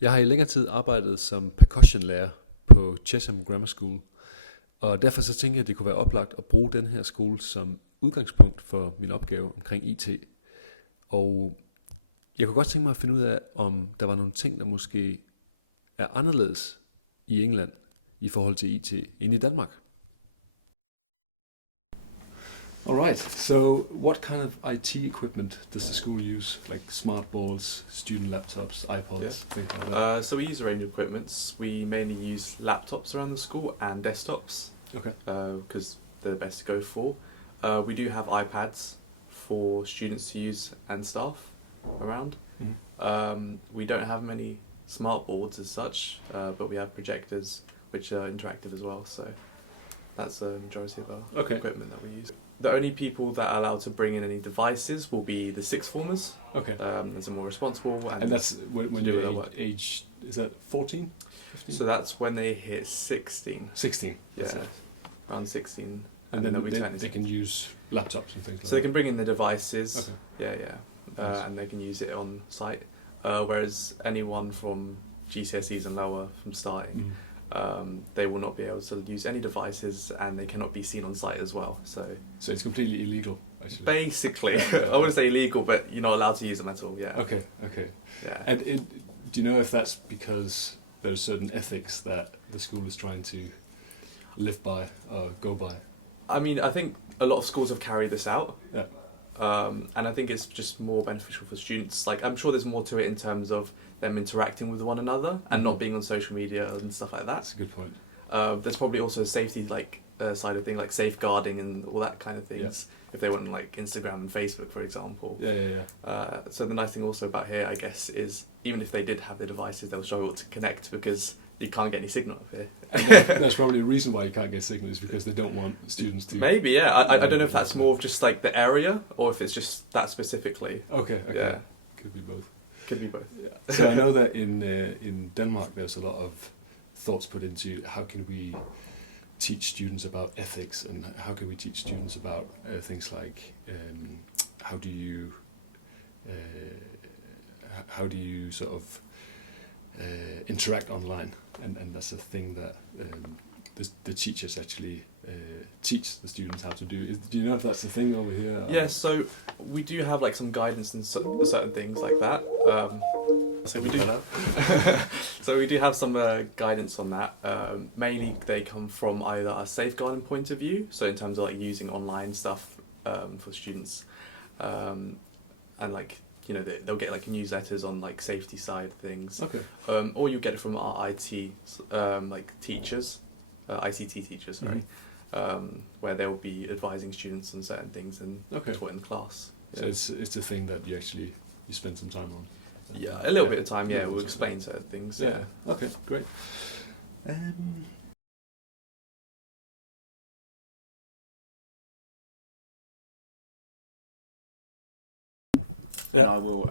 Jeg har i længere tid arbejdet som percussionlærer på Chesham Grammar School, og derfor så tænker jeg, at det kunne være oplagt at bruge den her skole som udgangspunkt for min opgave omkring IT. Og jeg kunne godt tænke mig at finde ud af, om der var nogle ting, der måske er anderledes i England i forhold til IT end i Danmark. All right. So, what kind of IT equipment does the school use? Like smart boards, student laptops, iPods, things like that? So we use a range of equipments. We mainly use laptops around the school and desktops. Okay. Because they're the best to go for. We do have iPads for students to use and staff around. We don't have many smart boards as such, but we have projectors which are interactive as well. So that's the majority of our equipment that we use. The only people that are allowed to bring in any devices will be the sixth formers. Okay. As are more responsible. And that's when you're age, is that 14? 15? So that's when they hit 16. 16? Yeah, around 16. And then they can use laptops and things like that? So they can bring in the devices. Okay. Nice. And they can use it on site. Whereas anyone from GCSEs and lower from starting, they will not be able to use any devices, and they cannot be seen on site as well. So it's completely illegal, actually. Basically, I wouldn't say illegal, but you're not allowed to use them at all. Yeah. Okay. Yeah. And do you know if that's because there's certain ethics that the school is trying to live by or go by? I mean, I think a lot of schools have carried this out. Yeah. And I think it's just more beneficial for students. Like, I'm sure there's more to it in terms of them interacting with one another and not being on social media and stuff like that. That's a good point. There's probably also a safety side of things, like safeguarding and all that kind of things. If they want like Instagram and Facebook, for example. Yeah. So the nice thing also about here, I guess, is even if they did have the devices, they'll struggle to connect because you can't get any signal up here. That's probably a reason why you can't get signal, is because they don't want students to... Maybe, yeah. I don't know if that's more of just like the area or if it's just that specifically. Okay. Yeah. Could be both. Yeah. So I know that in Denmark there's a lot of thoughts put into how can we teach students about ethics, and how can we teach students about things like how do you sort of interact online, and that's a thing that the teachers actually teach the students how to do. Do you know if that's the thing over here? Yeah, so we do have like some guidance and certain things like that. So we do have some guidance on that. Mainly they come from either a safeguarding point of view, so in terms of like using online stuff for students, and like, you know, they'll get like newsletters on like safety side things. Okay. Or you get it from our IT like teachers, ICT teachers, sorry, where they'll be advising students on certain things and taught in the class. Yeah. So it's a thing that you spend some time on. Yeah, a little bit of time. Yeah, we'll explain certain things. Yeah. Okay, great. And I will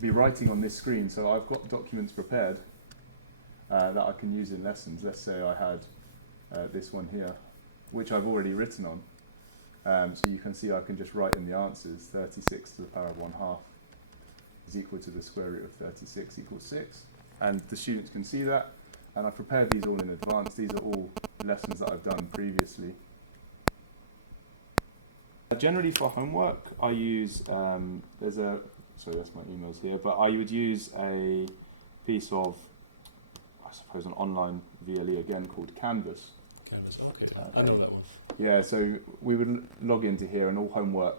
be writing on this screen, so I've got documents prepared that I can use in lessons. Let's say I had this one here, which I've already written on. So you can see I can just write in the answers. 36 to the power of 1/2 is equal to the square root of 36 equals 6. And the students can see that. And I've prepared these all in advance. These are all lessons that I've done previously. Generally for homework, I use, sorry, that's my emails here, but I would use a piece of, I suppose, an online VLE again called Canvas. Okay. I know that one. Yeah, so we would log into here, and all homework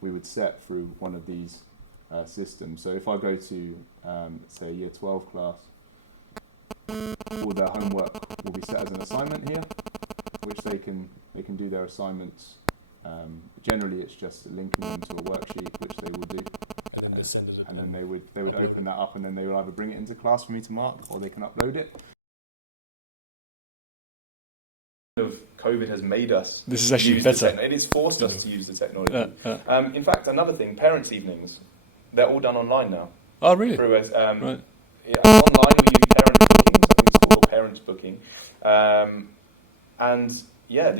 we would set through one of these systems. So if I go to, say, Year 12 class, all their homework will be set as an assignment here, which they can do their assignments. Generally, it's just linking them to a worksheet, which they will do. And then they send it. And then they would open that up, and then they will either bring it into class for me to mark, or they can upload it. COVID has made us. This is actually better. It has forced us to use the technology. In fact, another thing, parents' evenings, they're all done online now. Oh, really? Through right. Online, we use parent bookings. I think it's called parents booking. And yeah,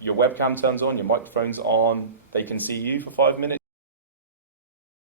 your webcam turns on, your microphone's on. They can see you for 5 minutes.